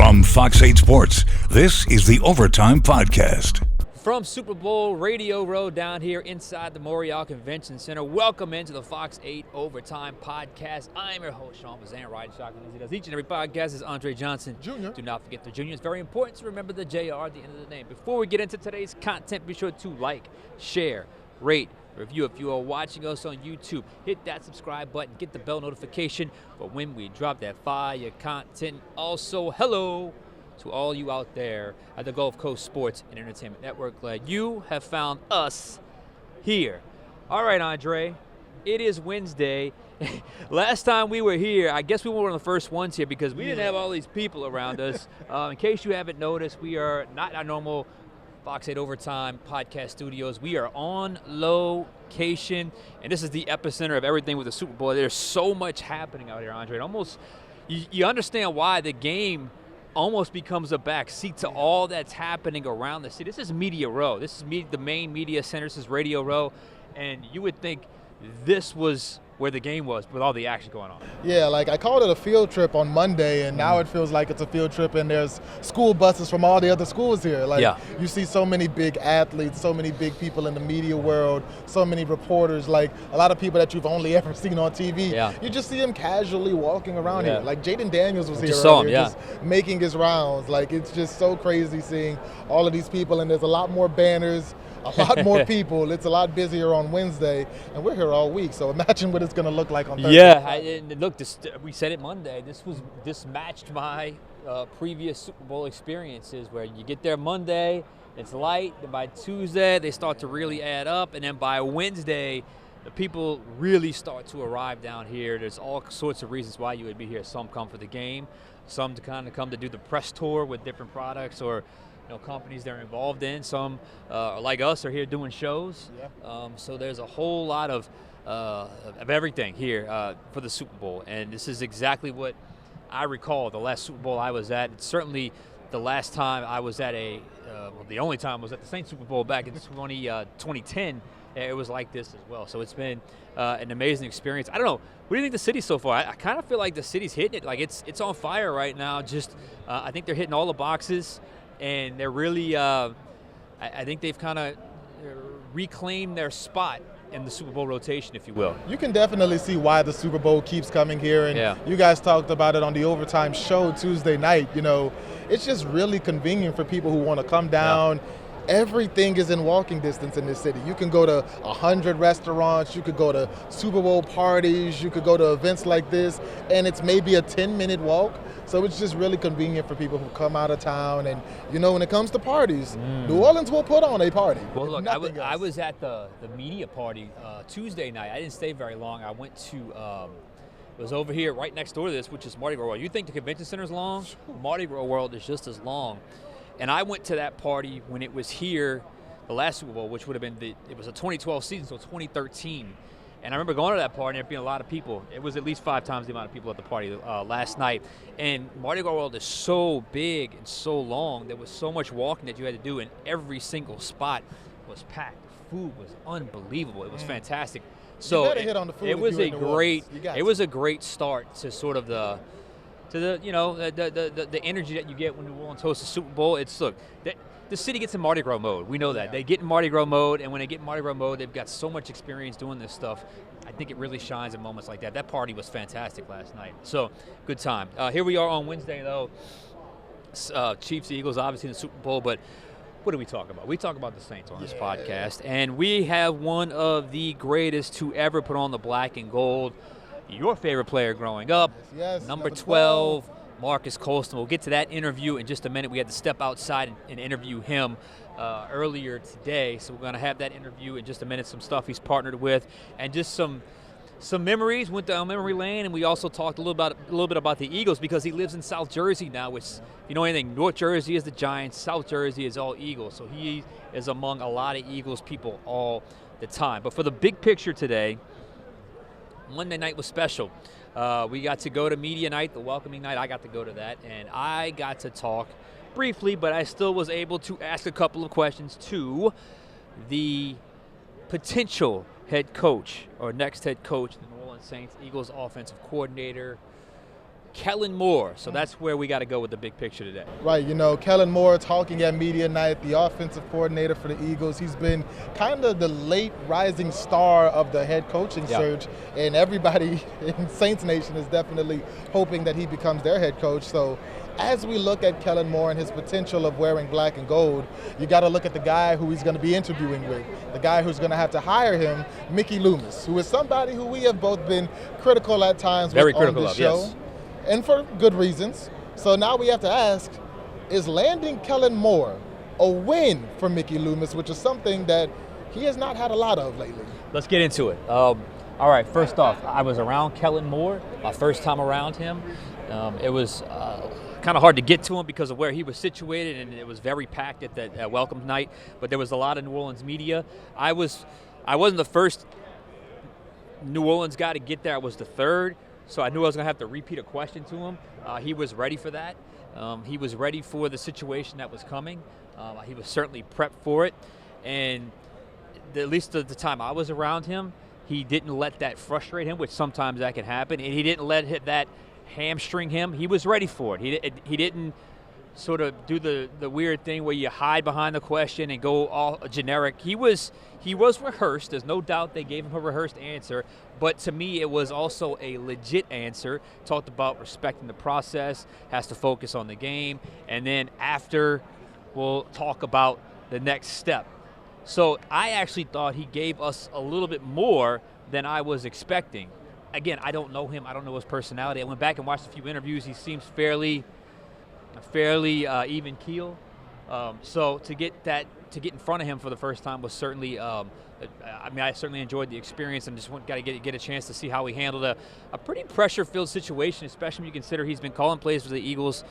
From Fox 8 Sports, this is the Overtime Podcast. From Super Bowl Radio Row down here inside the Montreal Convention Center, welcome into the Fox 8 Overtime Podcast. I'm your host, Sean Bazan, riding shotgun as he does each and every podcast. Is Andre Johnson Jr. Do not forget the Jr. It's very important to remember the JR at the end of the name. Before we get into today's content, be sure to like, share, rate, review. If you are watching us on YouTube, hit that subscribe button, get the bell notification for when we drop that fire content. Also, hello to all you out there at the Gulf Coast Sports and Entertainment Network. Glad you have found us here. All right, Andre, it is Wednesday. Last time we were here, I guess we were one of the first ones here because we didn't have all these people around us. In case you haven't noticed, we are not our normal Fox 8 Overtime Podcast Studios. We are on location, and this is the epicenter of everything with the Super Bowl. There's so much happening out here, Andre. Almost, you understand why the game almost becomes a back seat to all that's happening around the city. This is Media Row. This is the main media center. This is Radio Row, and you would think this was where the game was with all the action going on. Yeah, like I called it a field trip on Monday, and now it feels like it's a field trip, and there's school buses from all the other schools here. Like you see so many big athletes, so many big people in the media world, so many reporters, like a lot of people that you've only ever seen on TV. Yeah. You just see them casually walking around here. Like Jaden Daniels was here earlier, just making his rounds. Like it's just so crazy seeing all of these people, and there's a lot more banners, a lot more people. It's a lot busier on Wednesday, and we're here all week. So imagine what it's going to look like on Thursday. Yeah, look, we said it Monday. This matched my previous Super Bowl experiences, where you get there Monday, it's light. Then by Tuesday, they start to really add up, and then by Wednesday, the people really start to arrive down here. There's all sorts of reasons why you would be here. Some come for the game, some to kind of come to do the press tour with different products or companies they're involved in. Some, like us, are here doing shows. So there's a whole lot of everything here for the Super Bowl. And this is exactly what I recall the last Super Bowl I was at. It's certainly the last time I was at the only time I was at the Saints Super Bowl back in 2010. It was like this as well. So it's been an amazing experience. I don't know. What do you think of the city so far? I kind of feel like the city's hitting it. Like it's on fire right now. Just I think they're hitting all the boxes. And they're really, I think they've kind of reclaimed their spot in the Super Bowl rotation, if you will. You can definitely see why the Super Bowl keeps coming here. And you guys talked about it on the Overtime show Tuesday night. It's just really convenient for people who want to come down. Everything is in walking distance in this city. You can go to 100 restaurants, you could go to Super Bowl parties, you could go to events like this, and it's maybe a 10-minute walk. So it's just really convenient for people who come out of town. And, when it comes to parties, New Orleans will put on a party. Well, look, I was at the media party Tuesday night. I didn't stay very long. I went to it was over here right next door to this, which is Mardi Gras World. You think the convention center is long? Mardi Gras World is just as long. And I went to that party when it was here, the last Super Bowl, which would have been it was a 2012 season, so 2013. And I remember going to that party and there being a lot of people. It was at least 5 times the amount of people at the party last night. And Mardi Gras World is so big and so long. There was so much walking that you had to do, and every single spot was packed. The food was unbelievable. It was fantastic. So you better hit on the food. It was a great start to sort of the energy that you get when New Orleans hosts a Super Bowl. The city gets in Mardi Gras mode. We know that. They get in Mardi Gras mode, and when they get in Mardi Gras mode, they've got so much experience doing this stuff. I think it really shines in moments like that. That party was fantastic last night. So, good time. Here we are on Wednesday, though. Chiefs, Eagles, obviously in the Super Bowl, but what do we talk about? We talk about the Saints on this podcast, and we have one of the greatest to ever put on the black and gold. Your favorite player growing up, number 12. Marques Colston. We'll get to that interview in just a minute. We had to step outside and interview him earlier today, so we're going to have that interview in just a minute. Some stuff he's partnered with, and just some memories. Went down memory lane, and we also talked a little bit about the Eagles because he lives in South Jersey now. Which, if you know anything, North Jersey is the Giants, South Jersey is all Eagles. So he is among a lot of Eagles people all the time. But for the big picture today, Monday night was special. We got to go to media night, the welcoming night. I got to go to that, and I got to talk briefly, but I still was able to ask a couple of questions to the potential head coach or next head coach, the New Orleans Saints, Eagles offensive coordinator, Kellen Moore. So that's where we got to go with the big picture today. Right, Kellen Moore talking at media night, the offensive coordinator for the Eagles. He's been kind of the late rising star of the head coaching search, and everybody in Saints Nation is definitely hoping that he becomes their head coach. So as we look at Kellen Moore and his potential of wearing black and gold, you got to look at the guy who he's going to be interviewing with, the guy who's going to have to hire him, Mickey Loomis, who is somebody who we have both been critical at times Very with critical on this of, show, yes. And for good reasons. So now we have to ask, is landing Kellen Moore a win for Mickey Loomis, which is something that he has not had a lot of lately? Let's get into it. All right, first off, I was around Kellen Moore, my first time around him. It was kind of hard to get to him because of where he was situated, and it was very packed at that welcome night, but there was a lot of New Orleans media. I wasn't the first New Orleans guy to get there. I was the third, so I knew I was going to have to repeat a question to him. He was ready for that. He was ready for the situation that was coming. He was certainly prepped for it, and at least the time I was around him, he didn't let that frustrate him, which sometimes that can happen, and he didn't let that hamstring him. He was ready for it. He didn't sort of do the weird thing where you hide behind the question and go all generic. He was rehearsed. There's no doubt they gave him a rehearsed answer, but to me it was also a legit answer. Talked about respecting the process, has to focus on the game, and then after we'll talk about the next step. So I actually thought he gave us a little bit more than I was expecting. Again, I don't know him. I don't know his personality. I went back and watched a few interviews. He seems fairly even keel. So to get in front of him for the first time was certainly. I certainly enjoyed the experience and just got to get a chance to see how he handled a pretty pressure-filled situation, especially when you consider he's been calling plays for the Eagles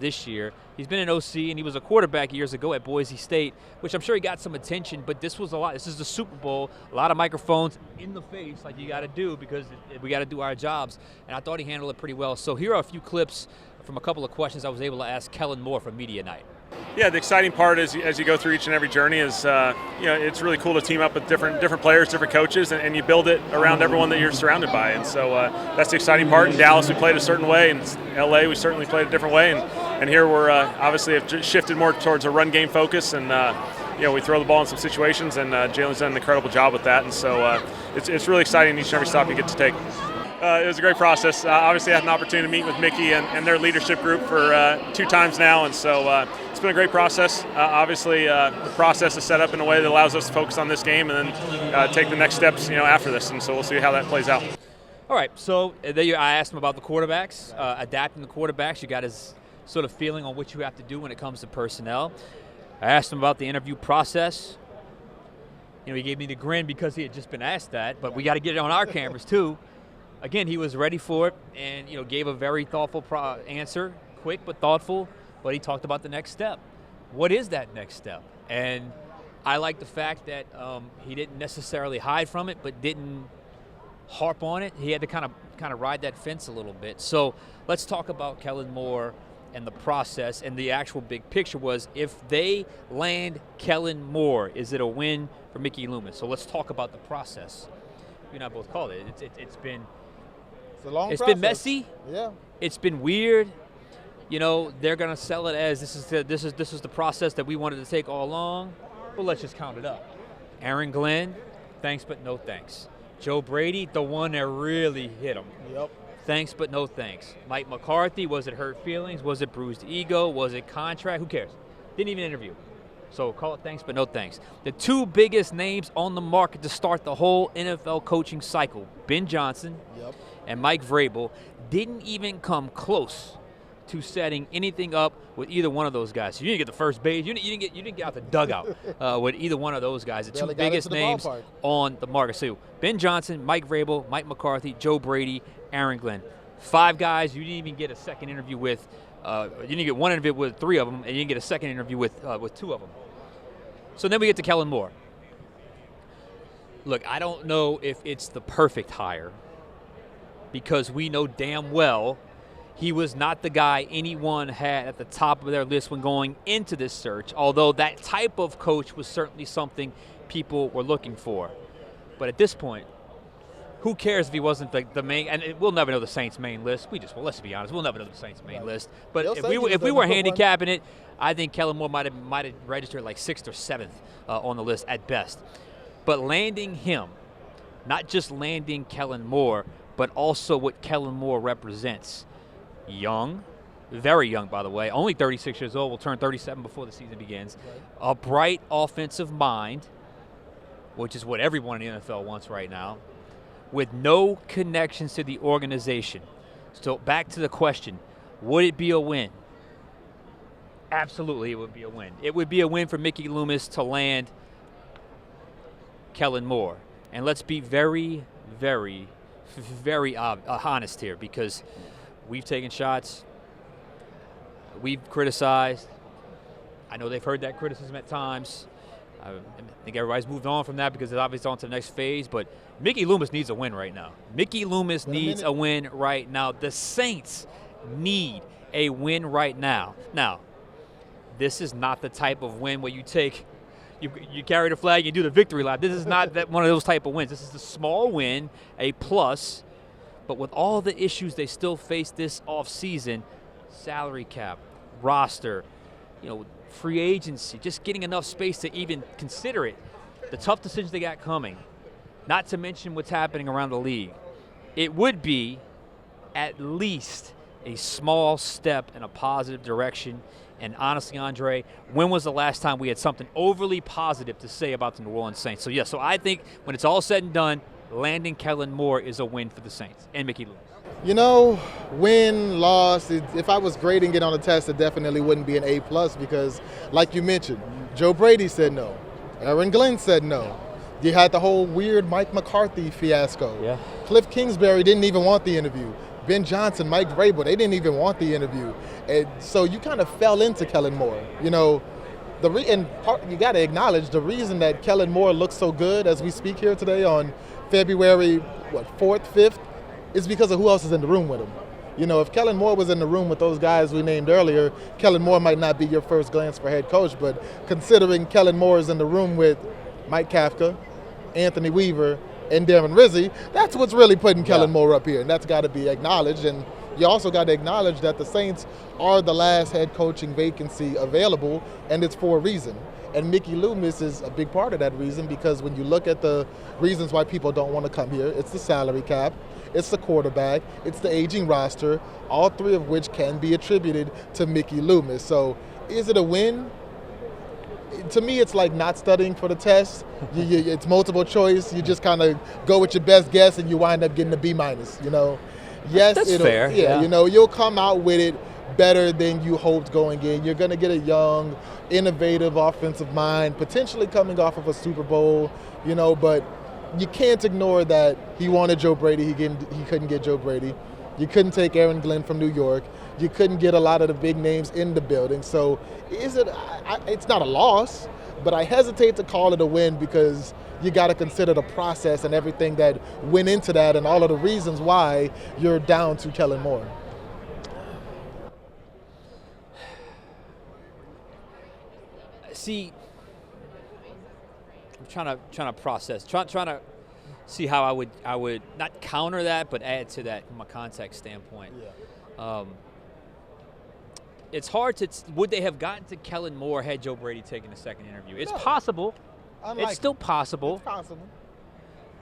this year. He's been an OC, and he was a quarterback years ago at Boise State, which I'm sure he got some attention, but this was a lot. This is the Super Bowl, a lot of microphones in the face like you got to do because we got to do our jobs, and I thought he handled it pretty well. So here are a few clips from a couple of questions I was able to ask Kellen Moore from Media Night. Yeah, the exciting part is as you go through each and every journey is, it's really cool to team up with different players, different coaches, and you build it around everyone that you're surrounded by. And so that's the exciting part. In Dallas, we played a certain way, and LA, we certainly played a different way. And here we're obviously have shifted more towards a run game focus, and we throw the ball in some situations, and Jalen's done an incredible job with that. And so it's really exciting each and every stop you get to take. It was a great process. Obviously, I had an opportunity to meet with Mickey and their leadership group for 2 times now, and so it's been a great process. Obviously, the process is set up in a way that allows us to focus on this game and then take the next steps, after this, and so we'll see how that plays out. All right, so I asked him about the quarterbacks, adapting the quarterbacks. You got his sort of feeling on what you have to do when it comes to personnel. I asked him about the interview process. He gave me the grin because he had just been asked that, but we got to get it on our cameras too. Again, he was ready for it and, gave a very thoughtful answer, quick but thoughtful, but he talked about the next step. What is that next step? And I like the fact that he didn't necessarily hide from it, but didn't harp on it. He had to kind of ride that fence a little bit. So let's talk about Kellen Moore and the process, and the actual big picture was if they land Kellen Moore, is it a win for Mickey Loomis? So let's talk about the process. You and I both called it. It's been been messy. Yeah. It's been weird. They're gonna sell it as this is the process that we wanted to take all along. Well, let's just count it up. Aaron Glenn, thanks but no thanks. Joe Brady, the one that really hit him. Yep. Thanks but no thanks. Mike McCarthy, was it hurt feelings? Was it bruised ego? Was it contract? Who cares? Didn't even interview. So call it thanks but no thanks. The 2 biggest names on the market to start the whole NFL coaching cycle, Ben Johnson and Mike Vrabel, didn't even come close to setting anything up with either one of those guys. So you didn't get the first base. You didn't get out the dugout with either one of those guys. The 2 biggest names on the market. So Ben Johnson, Mike Vrabel, Mike McCarthy, Joe Brady, Aaron Glenn. 5 guys you didn't even get a second interview with. You didn't get one interview with 3 of them, and you didn't get a second interview with 2 of them. So then we get to Kellen Moore. Look, I don't know if it's the perfect hire because we know damn well he was not the guy anyone had at the top of their list when going into this search, although that type of coach was certainly something people were looking for. But at this point, who cares if he wasn't the main? And we'll never know the Saints' main list. Let's be honest, we'll never know the Saints' main list. But if we were handicapping it, I think Kellen Moore might have registered like 6th or 7th on the list at best. But landing him, not just landing Kellen Moore, but also what Kellen Moore represents. Young, very young, by the way, only 36 years old, will turn 37 before the season begins. Right. A bright offensive mind, which is what everyone in the NFL wants right now, with no connections to the organization. So back to the question, would it be a win? Absolutely, it would be a win. It would be a win for Mickey Loomis to land Kellen Moore. And let's be very, very, very honest here, because we've taken shots. We've criticized. I know they've heard that criticism at times. I think everybody's moved on from that because it's obviously on to the next phase. But Mickey Loomis needs a win right now. Mickey Loomis needs a win right now. The Saints need a win right now. Now, this is not the type of win where you carry the flag and do the victory lap. This is not one of those type of wins. This is a small win, a plus. But with all the issues they still face this offseason, salary cap, roster, free agency, just getting enough space to even consider it, the tough decisions they got coming, not to mention what's happening around the league, it would be at least a small step in a positive direction. And honestly, Andre, when was the last time we had something overly positive to say about the New Orleans Saints? So I think when it's all said and done, landing Kellen Moore is a win for the Saints and Mickey Loomis. Win, loss, if I was grading it on a test, it definitely wouldn't be an A+, because like you mentioned, Joe Brady said no. Aaron Glenn said no. You had the whole weird Mike McCarthy fiasco. Yeah. Cliff Kingsbury didn't even want the interview. Ben Johnson, Mike Vrabel, they didn't even want the interview. And so you kind of fell into Kellen Moore. You got to acknowledge the reason that Kellen Moore looks so good as we speak here today on February 4th, 5th, is because of who else is in the room with him. If Kellen Moore was in the room with those guys we named earlier, Kellen Moore might not be your first glance for head coach, but considering Kellen Moore is in the room with Mike Kafka, Anthony Weaver, and Darren Rizzi, that's what's really putting Kellen Moore up here, and that's got to be acknowledged. And you also got to acknowledge that the Saints are the last head coaching vacancy available, and it's for a reason. And Mickey Loomis is a big part of that reason, because when you look at the reasons why people don't want to come here, it's the salary cap, it's the quarterback, it's the aging roster, all three of which can be attributed to Mickey Loomis. So is it a win? To me, it's like not studying for the test. It's multiple choice. You just kind of go with your best guess, and you wind up getting a B-. Yes, that's fair. Yeah, you'll come out with it better than you hoped going in. You're going to get a young, innovative offensive mind, potentially coming off of a Super Bowl, but you can't ignore that he wanted Joe Brady. He couldn't get Joe Brady. You couldn't take Aaron Glenn from New York. You couldn't get a lot of the big names in the building. So it's not a loss, but I hesitate to call it a win, because you got to consider the process and everything that went into that and all of the reasons why you're down to Kellen Moore. See, I'm trying to process, trying to see how I would not counter that, but add to that from a context standpoint. Yeah. It's hard to. Would they have gotten to Kellen Moore had Joe Brady taken a second interview? It's possible. It's still possible. It's possible.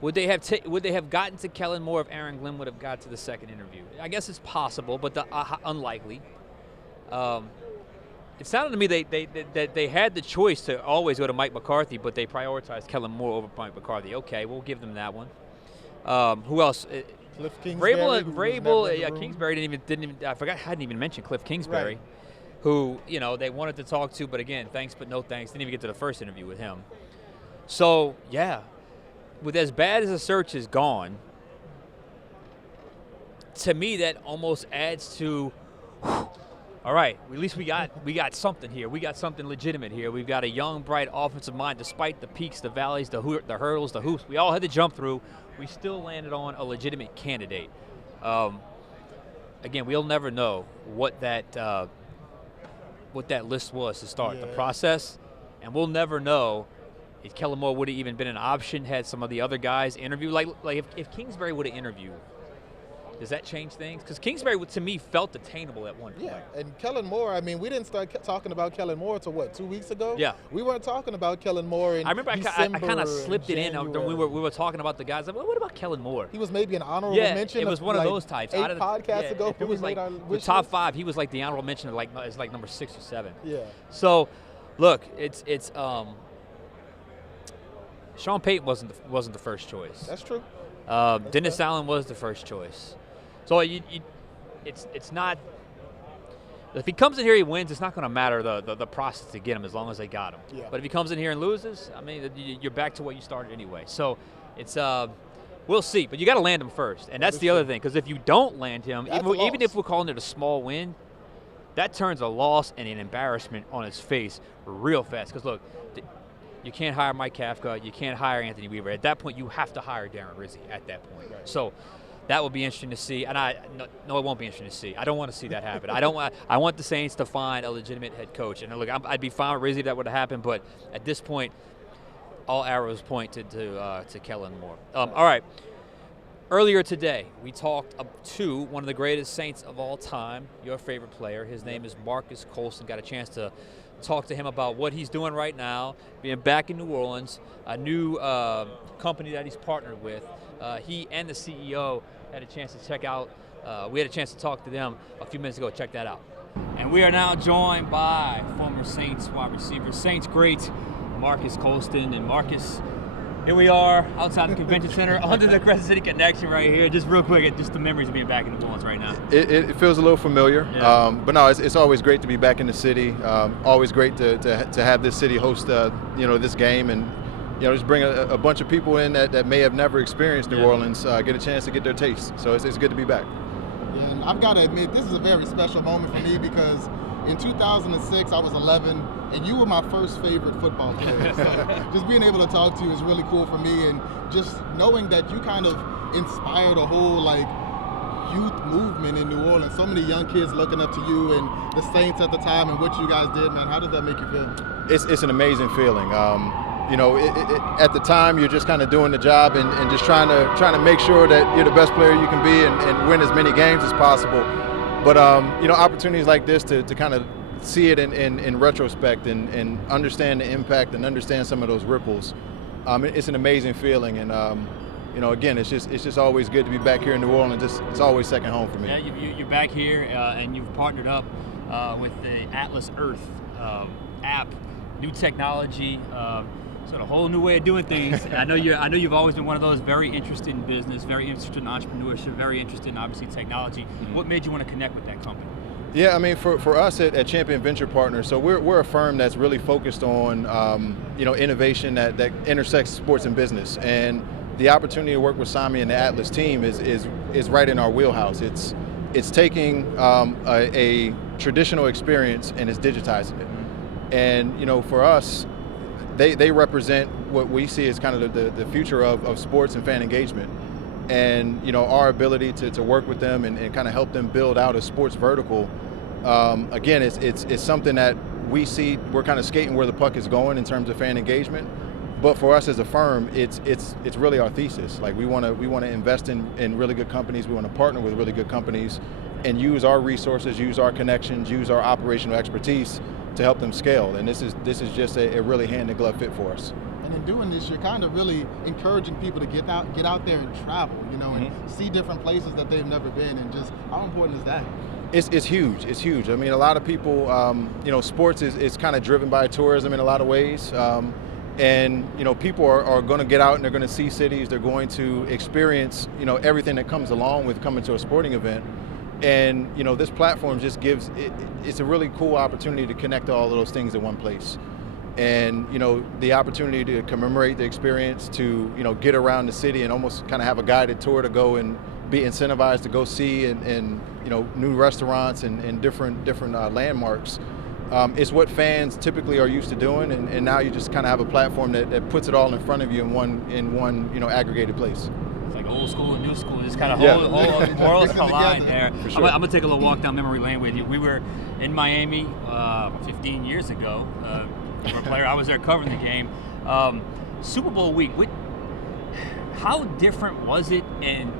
Would they have gotten to Kellen Moore if Aaron Glenn would have got to the second interview? I guess it's possible, but unlikely. It sounded to me that they had the choice to always go to Mike McCarthy, but they prioritized Kellen Moore over Mike McCarthy. Okay, we'll give them that one. Who else? Cliff Kingsbury. Vrabel, Kingsbury didn't even. I forgot. I hadn't even mentioned Cliff Kingsbury, right. Who they wanted to talk to, but again, thanks but no thanks. Didn't even get to the first interview with him. So yeah, with as bad as the search is gone, to me that almost adds to. All right, at least we got something here. We got something legitimate here. We've got a young, bright offensive mind. Despite the peaks, the valleys, the hurdles, the hoops we all had to jump through, we still landed on a legitimate candidate. Again, we'll never know what that list was to start the process, and we'll never know if Kellen Moore would have even been an option, had some of the other guys interview, like if Kingsbury would have interviewed, does that change things? Because Kingsbury, to me, felt attainable at one point. Yeah, and Kellen Moore, I mean, we didn't start talking about Kellen Moore until, 2 weeks ago? Yeah. We weren't talking about Kellen Moore in I remember I kind of slipped it in. We were talking about the guys. Like, well, what about Kellen Moore? He was maybe an honorable mention. It was one of those types. 8 podcasts ago, it was like the top 5. He was like the honorable mention, as like number 6 or 7. Yeah. So, look, it's Sean Payton wasn't the first choice. That's true. Dennis Allen was the first choice. So it's not. If he comes in here, he wins. It's not going to matter the process to get him as long as they got him. Yeah. But if he comes in here and loses, I mean, you're back to what you started anyway. So it's we'll see. But you got to land him first, and that's the other thing. Because if you don't land him, even if we're calling it a small win, that turns a loss and an embarrassment on his face real fast. Because look, you can't hire Mike Kafka. You can't hire Anthony Weaver. At that point, you have to hire Darren Rizzi at that point. Right. So that will be interesting to see. And no, it won't be interesting to see. I don't want to see that happen. I want the Saints to find a legitimate head coach. And look, I'd be fine with Rizzi if that would have happened. But at this point, all arrows point to Kellen Moore. All right. Earlier today, we talked to one of the greatest Saints of all time, your favorite player. His name is Marques Colston. Got a chance to talk to him about what he's doing right now, being back in New Orleans, a new company that he's partnered with. He and the CEO had a chance to check out. We had a chance to talk to them a few minutes ago. Check that out. And we are now joined by former Saints wide receiver, Saints great Marques Colston. And Marques, here we are outside the convention center under the Crescent City Connection right here. Just real quick, just the memories of being back in New Orleans right now. It feels a little familiar, yeah. But no, it's always great to be back in the city. Always great to have this city host this game, and just bring a bunch of people in that may have never experienced New Orleans, get a chance to get their taste. So it's good to be back. Yeah, and I've got to admit, this is a very special moment for me because in 2006, I was 11, and you were my first favorite football player. So just being able to talk to you is really cool for me, and just knowing that you kind of inspired a whole youth movement in New Orleans. So many young kids looking up to you and the Saints at the time and what you guys did, man. How did that make you feel? It's an amazing feeling. At the time, you're just kind of doing the job and just trying to make sure that you're the best player you can be and win as many games as possible. But opportunities like this to kind of see it in retrospect and understand the impact and understand some of those ripples, it's an amazing feeling. And again, it's just always good to be back here in New Orleans. It's always second home for me. Yeah, you're back here, and you've partnered up with the Atlas Earth app, new technology. Sort of a whole new way of doing things. I know you've always been one of those very interested in business, very interested in entrepreneurship, very interested in obviously technology. Mm-hmm. What made you want to connect with that company? Yeah, I mean, for us at Champion Venture Partners, so we're a firm that's really focused on innovation that intersects sports and business, and the opportunity to work with Sami and the Atlas team is right in our wheelhouse. It's taking a traditional experience and it's digitizing it, and for us, they represent what we see as kind of the future of sports and fan engagement. And our ability to work with them and kind of help them build out a sports vertical, again, it's something that we see. We're kind of skating where the puck is going in terms of fan engagement. But for us as a firm, it's really our thesis. Like we want to invest in really good companies. We want to partner with really good companies and use our resources, use our connections, use our operational expertise to help them scale. And this is just a really hand-in-glove fit for us. And in doing this, you're kind of really encouraging people to get out there and travel, and see different places that they've never been. And just how important is that? It's huge. It's huge. I mean, a lot of people, sports is kind of driven by tourism in a lot of ways. And people are going to get out and they're going to see cities. They're going to experience everything that comes along with coming to a sporting event. And this platform just gives it's a really cool opportunity to connect all of those things in one place. And the opportunity to commemorate the experience, to get around the city and almost kind of have a guided tour to go and be incentivized to go see and new restaurants and different landmarks. It's what fans typically are used to doing, and now you just kind of have a platform that puts it all in front of you in one aggregated place. It's like old school and new school. Just kind of whole worlds collide there. For sure. I'm gonna take a little walk down memory lane with you. We were in Miami 15 years ago. For a player, I was there covering the game. Super Bowl week, how different was it, and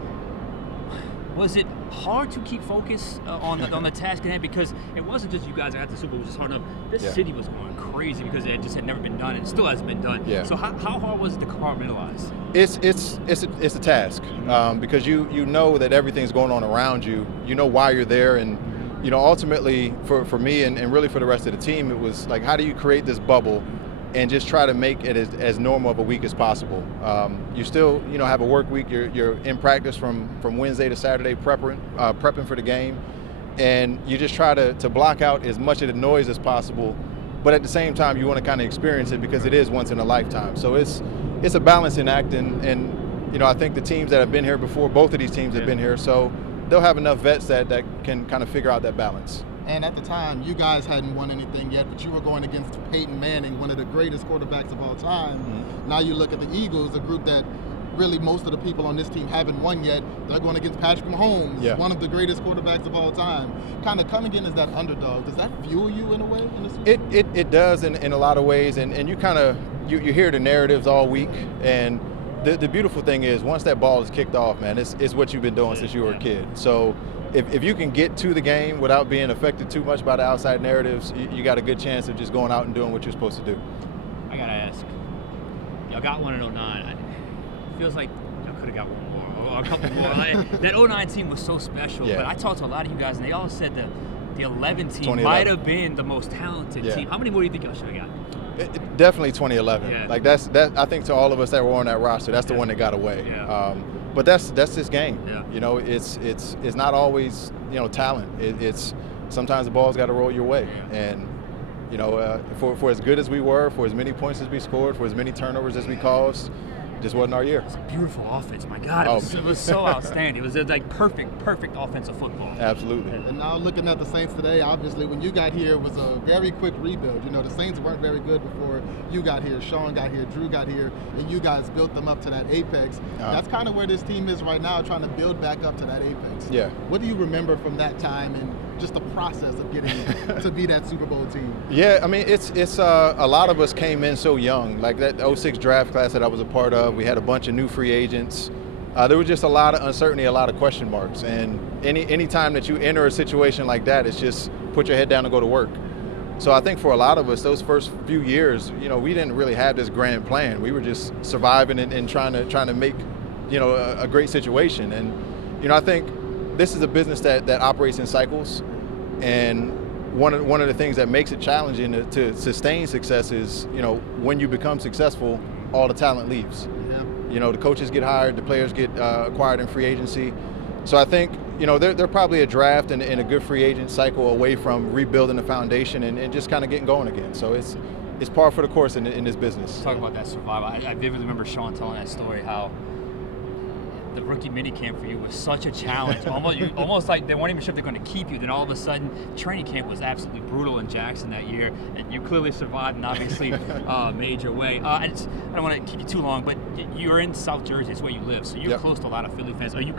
was it hard to keep focus on the task at hand? Because it wasn't just you guys that got the Super Bowl, it was just hard enough. This city was going crazy because it just had never been done, and it still hasn't been done. Yeah. So how hard was it to compartmentalize? It's a task because you know that everything's going on around you. You know why you're there, and ultimately for me and really for the rest of the team, it was like, how do you create this bubble and just try to make it as normal of a week as possible. You still have a work week. You're in practice from Wednesday to Saturday prepping for the game, and you just try to block out as much of the noise as possible. But at the same time, you want to kind of experience it because it is once in a lifetime. So it's a balancing act, and I think the teams that have been here before, both of these teams have been here, so they'll have enough vets that can kind of figure out that balance. And at the time, you guys hadn't won anything yet, but you were going against Peyton Manning, one of the greatest quarterbacks of all time. Mm-hmm. Now you look at the Eagles, a group that really most of the people on this team haven't won yet. They're going against Patrick Mahomes, one of the greatest quarterbacks of all time. Kind of coming in as that underdog, does that fuel you in a way? It does in a lot of ways, and you kind of you hear the narratives all week, and the beautiful thing is once that ball is kicked off, man, it's what you've been doing since you were a kid. So if you can get to the game without being affected too much by the outside narratives, you got a good chance of just going out and doing what you're supposed to do. I gotta ask, y'all got one in 09. It feels like y'all could have got one more, or a couple more. That 09 team was so special, but I talked to a lot of you guys, and they all said that the 11 team might have been the most talented team. How many more do you think y'all should have got? Definitely 2011. Yeah. Like that. I think to all of us that were on that roster, that's the one that got away. Yeah. But that's this game. Yeah. It's not always talent. It's sometimes the ball's got to roll your way. Yeah. And for as good as we were, for as many points as we scored, for as many turnovers as we caused, just wasn't our year. It was a beautiful offense. My God, it was so outstanding. It was like perfect offensive football. Absolutely. And now looking at the Saints today, obviously when you got here, it was a very quick rebuild. The Saints weren't very good before you got here. Sean got here, Drew got here, and you guys built them up to that apex. That's kind of where this team is right now, trying to build back up to that apex. Yeah. What do you remember from that time and just the process of getting to be that Super Bowl team? Yeah, I mean, it's a lot of us came in so young. Like that 06 draft class that I was a part of, we had a bunch of new free agents. There was just a lot of uncertainty, a lot of question marks. And any time that you enter a situation like that, it's just put your head down and go to work. So I think for a lot of us, those first few years, we didn't really have this grand plan. We were just surviving and trying to make, a great situation. And, I think this is a business that operates in cycles, and one of the things that makes it challenging to sustain success is, when you become successful, all the talent leaves. Yeah. The coaches get hired, the players get acquired in free agency. So I think, they're probably a draft and a good free agent cycle away from rebuilding the foundation and just kind of getting going again. So it's par for the course in this business. Talking about that survival, I vividly remember Sean telling that story, how the rookie minicamp for you was such a challenge. almost like they weren't even sure if they're going to keep you. Then all of a sudden, training camp was absolutely brutal in Jackson that year, and you clearly survived and obviously made your way. I don't want to keep you too long, but you're in South Jersey. It's where you live, so you're close to a lot of Philly fans. Do you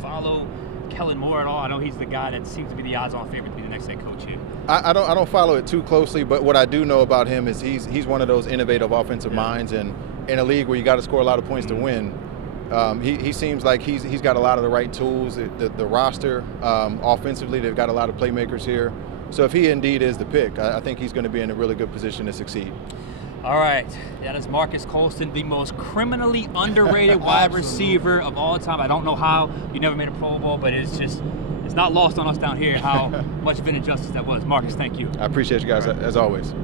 follow Kellen Moore at all? I know he's the guy that seems to be the odds-on favorite to be the next head coach here. I don't follow it too closely, but what I do know about him is he's one of those innovative offensive minds, and in a league where you got to score a lot of points to win. He seems like he's got a lot of the right tools. The roster, offensively, they've got a lot of playmakers here. So if he indeed is the pick, I think he's going to be in a really good position to succeed. All right, that is Marques Colston, the most criminally underrated wide receiver of all time. I don't know how you never made a Pro Bowl, but it's not lost on us down here how much of an injustice that was. Marques, thank you. I appreciate you guys, as always.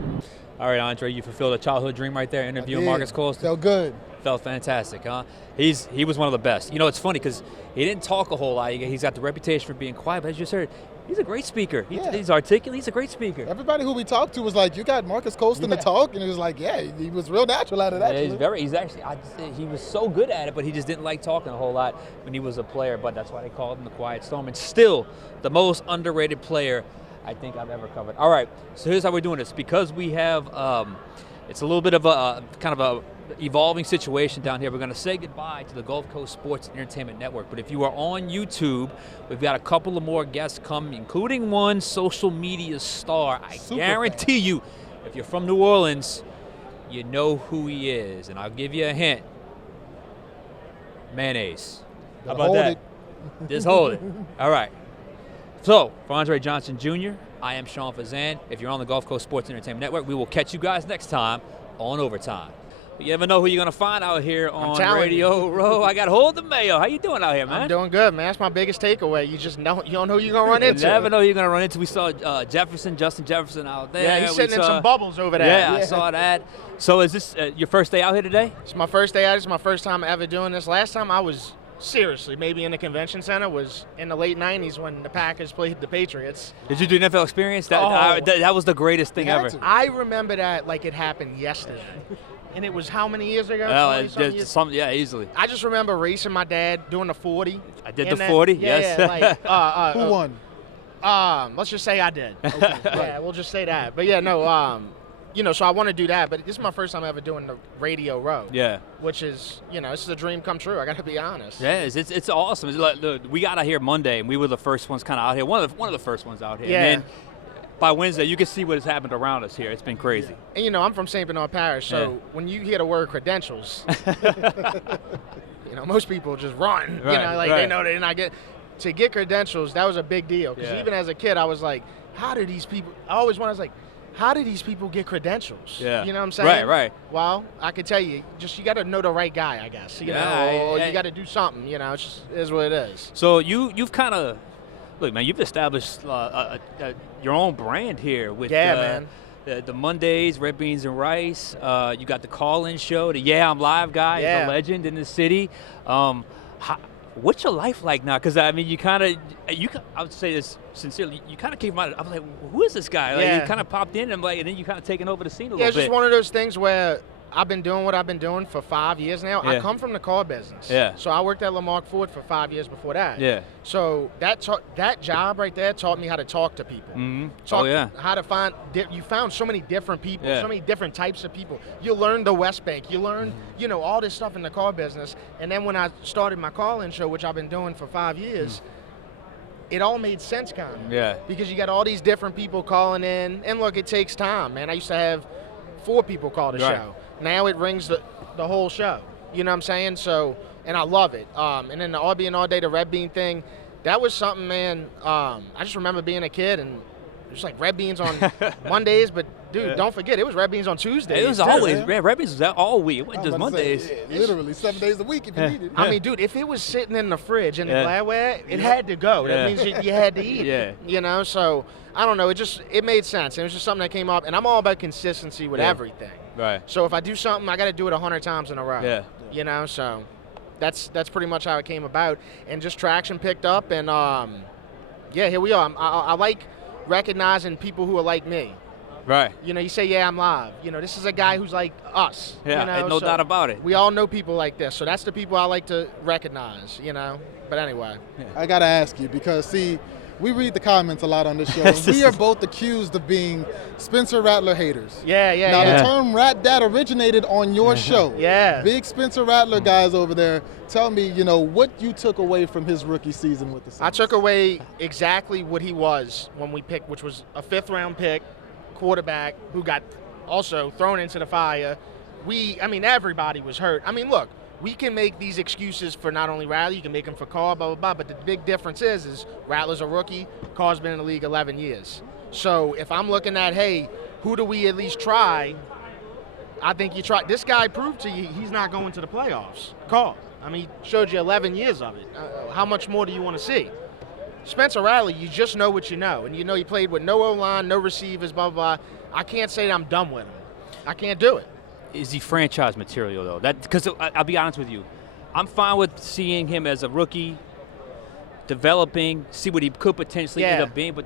All right, Andre, you fulfilled a childhood dream right there, interviewing Marques Colston. Felt good. Felt fantastic, huh? He was one of the best. It's funny because he didn't talk a whole lot. He's got the reputation for being quiet, but as you just heard, he's a great speaker. He's articulate. He's a great speaker. Everybody who we talked to was like, "You got Marques Colston to talk," and it was like, "Yeah, he was real natural at it." Actually, he was so good at it, but he just didn't like talking a whole lot when he was a player. But that's why they called him the Quiet Storm. And still, the most underrated player I think I've ever covered. All right, so here's how we're doing this. Because we have, it's a little bit of a kind of a evolving situation down here. We're going to say goodbye to the Gulf Coast Sports and Entertainment Network. But if you are on YouTube, we've got a couple of more guests coming, including one social media star. I guarantee you, if you're from New Orleans, you know who he is. And I'll give you a hint. Mayonnaise. How about Hold that? it. Just hold it. All right. So, for Andre Johnson Jr., I am Sean Fazan. If you're on the Gulf Coast Sports Entertainment Network, we will catch you guys next time on Overtime. You never know who you're going to find out here on Radio Row. I got hold of Mayo. How you doing out here, man? I'm doing good, man. That's my biggest takeaway. You don't know who you're going to run into. You never know who you're going to run into. We saw Justin Jefferson out there. Yeah, he's sitting in some bubbles over there. Yeah, I saw that. So is this your first day out here today? It's my first day out. It's my first time ever doing this. Last time I was, seriously, maybe in the convention center was in the late 90s when the Packers played the Patriots. Did you do NFL experience? That was the greatest thing ever. I remember that like it happened yesterday. And it was how many years ago? Well, easily. I just remember racing my dad doing the 40. I did the 40, yes. Yeah, Who won? Let's just say I did. Okay. Yeah, we'll just say that. But yeah, no, so I want to do that. But this is my first time ever doing the Radio Row. Yeah. Which is, this is a dream come true. I got to be honest. Yeah, it's awesome. It's like, look, we got out here Monday, and we were the first ones kind of out here. One of the first ones out here. Yeah. And then by Wednesday, you can see what has happened around us here. It's been crazy. And, I'm from St. Bernard Parish, so when you hear the word credentials, most people just run. They know they're not getting. To get credentials, that was a big deal. Because even as a kid, I was like, how do these people – I always wanted – I was like, how do these people get credentials? Yeah. You know what I'm saying? Right. Well, I can tell you, you got to know the right guy, I guess. You got to do something. It just is what it is. So you've kind of – look, man, you've established your own brand here with man. The Mondays, Red Beans and Rice. You got the call-in show. The I'm Live guy is a legend in the city. What's your life like now? Because, I mean, I would say this sincerely, you kind of came out, I was like, who is this guy? Like, you kind of popped in and then you kind of taken over the scene a little bit. Yeah, it's just one of those things where I've been doing what I've been doing for 5 years now. Yeah. I come from the car business. Yeah. So I worked at Lamarck Ford for 5 years before that. Yeah. So that job right there taught me how to talk to people. Mm-hmm. How to find you found so many different people, so many different types of people. You learn the West Bank. You learn, all this stuff in the car business. And then when I started my call-in show, which I've been doing for 5 years, it all made sense kind of. Yeah. Because you got all these different people calling in. And look, it takes time, man. I used to have 4 people call the show. Now it rings the whole show. You know what I'm saying? So, and I love it. And then the All Bean All Day, the Red Bean thing, that was something, man. I just remember being a kid and it was like Red Beans on Mondays, but dude, don't forget, it was Red Beans on Tuesdays. It was always, Red Beans was all week. It wasn't just Mondays. Literally 7 days a week if you needed it. I mean, dude, if it was sitting in the fridge in the Gladware, it had to go. That means you had to eat it. So I don't know. It made sense. It was just something that came up, and I'm all about consistency with everything. Right. So if I do something, I got to do it 100 times in a row. Yeah. So that's pretty much how it came about, and just traction picked up, and here we are. I like recognizing people who are like me. Right. You say, I'm live. This is a guy who's like us. Yeah, no doubt about it. We all know people like this, so that's the people I like to recognize. But anyway, I gotta ask you because see, we read the comments a lot on this show. And we are both accused of being Spencer Rattler haters. Yeah. Now the term Rat Dad originated on your show. Yeah. Big Spencer Rattler guys over there. Tell me, what you took away from his rookie season with the Saints. I took away exactly what he was when we picked, which was a 5th-round pick, quarterback who got also thrown into the fire. Everybody was hurt. Look, we can make these excuses for not only Rattler, you can make them for Carr, blah, blah, blah, but the big difference is Rattler's a rookie, Carr's been in the league 11 years. So if I'm looking at, hey, who do we at least try, I think you try. This guy proved to you he's not going to the playoffs. Carr. He showed you 11 years of it. How much more do you want to see? Spencer Rattler, you just know what you know. And he played with no O-line, no receivers, blah, blah, blah. I can't say that I'm done with him. I can't do it. Is he franchise material, though? Because I'll be honest with you. I'm fine with seeing him as a rookie, developing, see what he could potentially end up being. But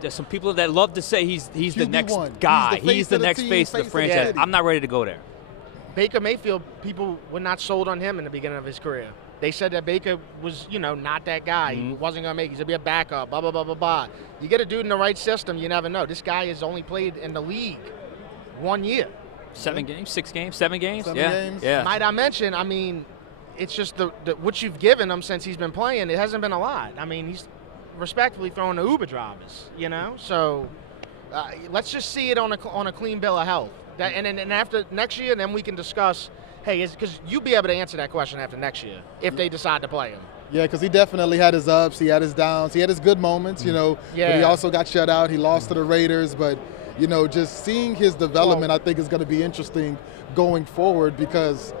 there's some people that love to say he's the next guy. He's the next face of the franchise. I'm not ready to go there. Baker Mayfield, people were not sold on him in the beginning of his career. They said that Baker was, not that guy. He wasn't going to make it. He's going to be a backup, blah, blah, blah, blah, blah. You get a dude in the right system, you never know. This guy has only played in the league 1 year. 7 games, 6 games, 7 games? 7 games. Yeah. Might I mention, it's just the what you've given him since he's been playing, it hasn't been a lot. He's respectfully throwing the Uber drivers, So let's just see it on a clean bill of health. And then after next year, then we can discuss, hey, because you'll be able to answer that question after next year if they decide to play him. Yeah, because he definitely had his ups, he had his downs, he had his good moments, you know, but he also got shut out. He lost to the Raiders, but, you know, just seeing his development, I think, is going to be interesting going forward because,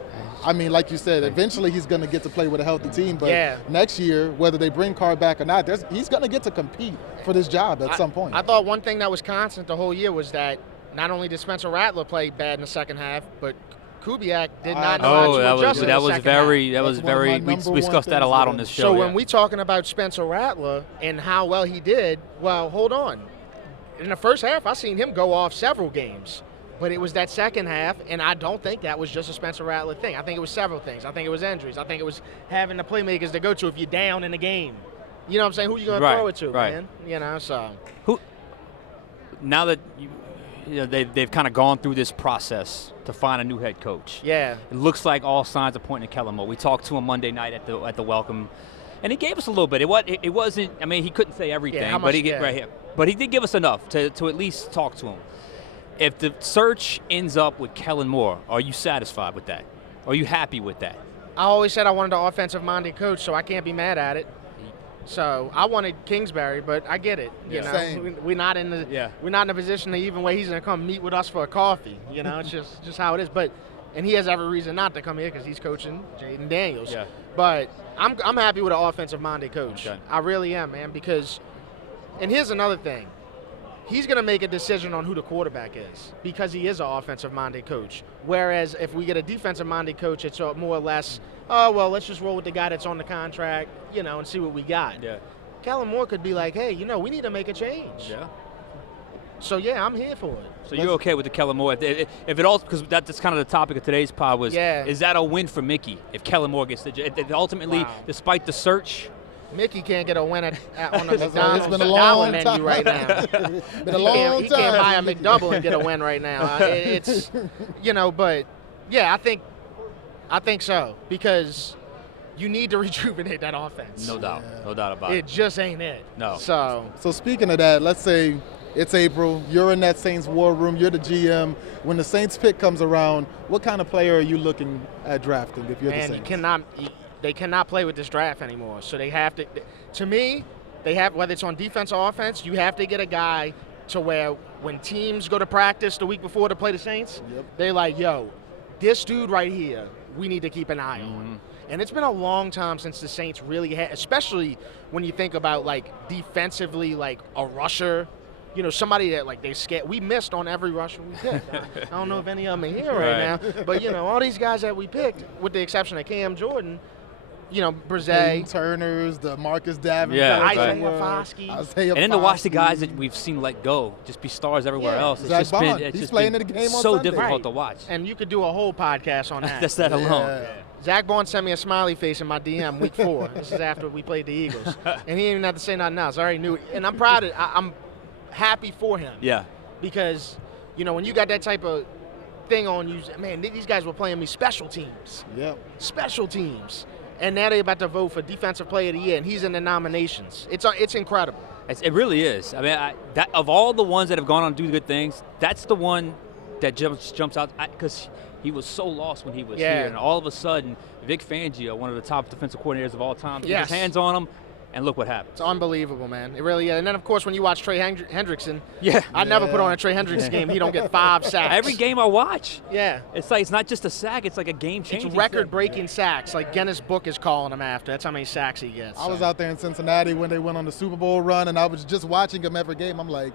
I mean, like you said, eventually he's going to get to play with a healthy team, but next year, whether they bring Carr back or not, he's going to get to compete for this job at some point. I thought one thing that was constant the whole year was that not only did Spencer Rattler play bad in the second half, but Kubiak did not know how to adjust in the second half. We discussed that a lot on this show. So when we talking about Spencer Rattler and how well he did, well, hold on. In the first half, I seen him go off several games. But it was that second half, and I don't think that was just a Spencer Rattler thing. I think it was several things. I think it was injuries. I think it was having the playmakers to go to if you're down in the game. You know what I'm saying? Who you going to throw it to, man? You know, so. Now that they've kind of gone through this process to find a new head coach. Yeah. It looks like all signs are pointing to Kellen Moore. We talked to him Monday night at the welcome, and he gave us a little bit. It wasn't. I mean, he couldn't say everything, but he did give us enough to at least talk to him. If the search ends up with Kellen Moore, are you satisfied with that? Are you happy with that? I always said I wanted an offensive-minded coach, so I can't be mad at it. So I wanted Kingsbury, but I get it. You know, we're not in the position to even where he's going to come meet with us for a coffee. You know, it's just how it is. And he has every reason not to come here because he's coaching Jaden Daniels. Yeah. But I'm happy with an offensive-minded coach. Okay. I really am, man. Because, and here's another thing. He's going to make a decision on who the quarterback is because he is an offensive-minded coach. Whereas if we get a defensive-minded coach, it's more or less, oh, well, let's just roll with the guy that's on the contract, you know, and see what we got. Yeah. Kellen Moore could be like, hey, you know, we need to make a change. Yeah. So, yeah, I'm here for it. So you're okay with the Kellen Moore? If it all, because that's kind of the topic of today's pod was, is that a win for Mickey if Kellen Moore gets the job? Ultimately, despite the search, Mickey can't get a win on the McDonald's been a long menu time. right now. Been a long time. He can't buy a McDouble and get a win right now. It's, you know, but yeah, I think so because you need to rejuvenate that offense. No doubt, no doubt about it. It just ain't it. No. So speaking of that, let's say it's April. You're in that Saints war room. You're the GM. When the Saints pick comes around, what kind of player are you looking at drafting if you're the Saints? They cannot play with this draft anymore. So they have to me, they have, whether it's on defense or offense, you have to get a guy to where when teams go to practice the week before to play the Saints, they're like, yo, this dude right here, we need to keep an eye on. And it's been a long time since the Saints really had, especially when you think about, like, defensively, like a rusher, you know, somebody that, like, they scared. We missed on every rusher we picked. I don't know if any of them are here right now. But, you know, all these guys that we picked, with the exception of Cam Jordan, you know, Brzee, Turners, the Marcus Davenport, Isaiah Foskey. And then to watch the guys that we've seen let go just be stars everywhere else. It's just been, he's playing in the game on so Sunday. difficult to watch. And you could do a whole podcast on that. Just that alone. Zach Bond sent me a smiley face in my DM week 4. This is after we played the Eagles. And he didn't even have to say nothing else. I already knew it. And I'm proud of it. I'm happy for him. Yeah. Because, you know, when you got that type of thing on you, man, these guys were playing me special teams. Yeah. Special teams. And now they're about to vote for Defensive Player of the Year, and he's in the nominations. It's incredible. It really is. I mean, of all the ones that have gone on to do good things, that's the one that jumps out because he was so lost when he was here. And all of a sudden, Vic Fangio, one of the top defensive coordinators of all time, put his hands on him, and look what happened. It's unbelievable, man. It really is. And then, of course, when you watch Trey Hendrickson, I never put on a Trey Hendrickson game. He don't get 5 sacks. Every game I watch. Yeah. It's like it's not just a sack. It's like a game-changing It's record-breaking sacks. Like Guinness Book is calling him after. That's how many sacks he gets. I was out there in Cincinnati when they went on the Super Bowl run, and I was just watching him every game. I'm like,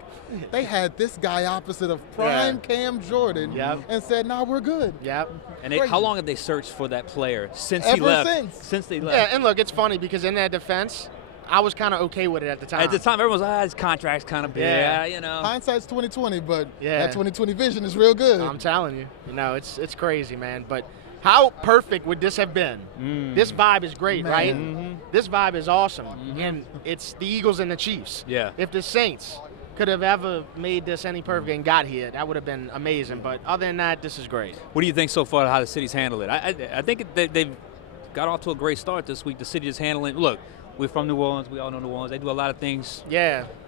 they had this guy opposite of prime Cam Jordan and said, nah, we're good. Yep. And how long have they searched for that player since he left? Since they left. Yeah, and look, it's funny because in that defense, I was kind of okay with it at the time. At the time, everyone was like, his contract's kind of big, you know. Hindsight's 20/20, but that 20/20 vision is real good. I'm telling you. You know, it's crazy, man. But how perfect would this have been? This vibe is great, right? This vibe is awesome. And it's the Eagles and the Chiefs. Yeah. If the Saints could have ever made this any perfect and got here, that would have been amazing. But other than that, this is great. What do you think so far how the city's handled it? I think they've got off to a great start this week. The city is handling – look, we're from New Orleans. We all know New Orleans. They do a lot of things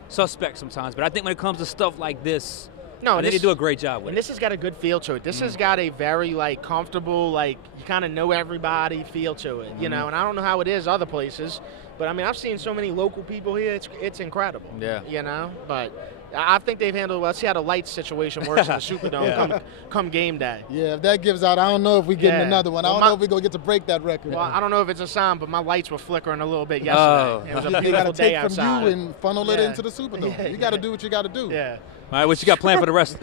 suspect sometimes. But I think when it comes to stuff like this, No, I think they do a great job with and it. this has got a good feel to it. This has got a very comfortable, you kind of know everybody feel to it, you know. And I don't know how it is other places, but I mean I've seen so many local people here. It's incredible. Yeah. You know, but I think they've handled well. See how the lights situation works in the Superdome come game day. Yeah, if that gives out, I don't know if we're getting another one. I don't know if we're going to get to break that record. Well, I don't know if it's a sign, but my lights were flickering a little bit yesterday. It was a they beautiful got to day take outside. from you and funnel it into the Superdome. You got to do what you got to do. Yeah. All right, what you got planned for the rest?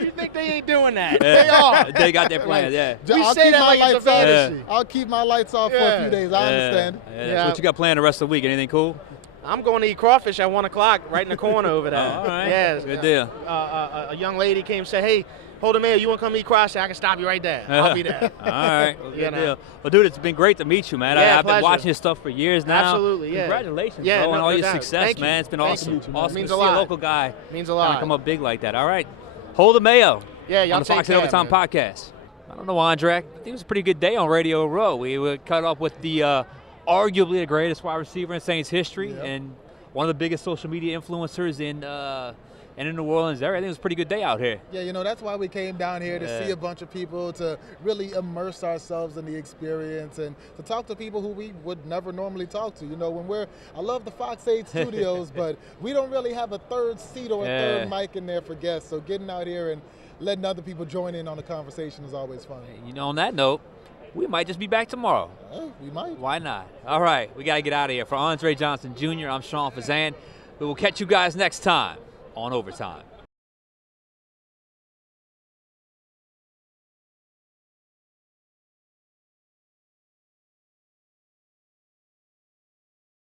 You think they ain't doing that? Yeah. They are. They got their plans, yeah. We I'll say keep that my like it's a lights off. fantasy. I'll keep my lights off for a few days. I understand. Yeah. What you got planned the rest of the week? Anything cool? I'm going to eat crawfish at 1 o'clock right in the corner over there. All right. Yeah. Good deal. A young lady came and said, hey, hold a Mayo, you want to come eat crawfish? I can stop you right there. I'll be there. All right. Well, good know. deal. Well, dude, it's been great to meet you, man. Yeah, I've been pleasure. watching your stuff for years now. Absolutely, yeah. Congratulations, Yeah, bro, no- on all no your doubt. success, Thank you. man. It's been Thank awesome. you. Awesome Means to a see a lot. local guy Means a kinda lot. come up big like that. All right. Hold the Mayo Yeah, y'all on the take Fox care, and Overtime man. podcast. I don't know, Andre. I think it was a pretty good day on Radio Row. We were cut off with the arguably the greatest wide receiver in Saints history and one of the biggest social media influencers in New Orleans area. I think it was a pretty good day out here. Yeah, you know, that's why we came down here to see a bunch of people, to really immerse ourselves in the experience and to talk to people who we would never normally talk to. You know, I love the Fox 8 studios, but we don't really have a third seat or a third mic in there for guests. So getting out here and letting other people join in on the conversation is always fun. You know, on that note, we might just be back tomorrow. We might. Why not? All right, we got to get out of here. For Andre Johnson Jr., I'm Sean Fazan. We will catch you guys next time on Overtime.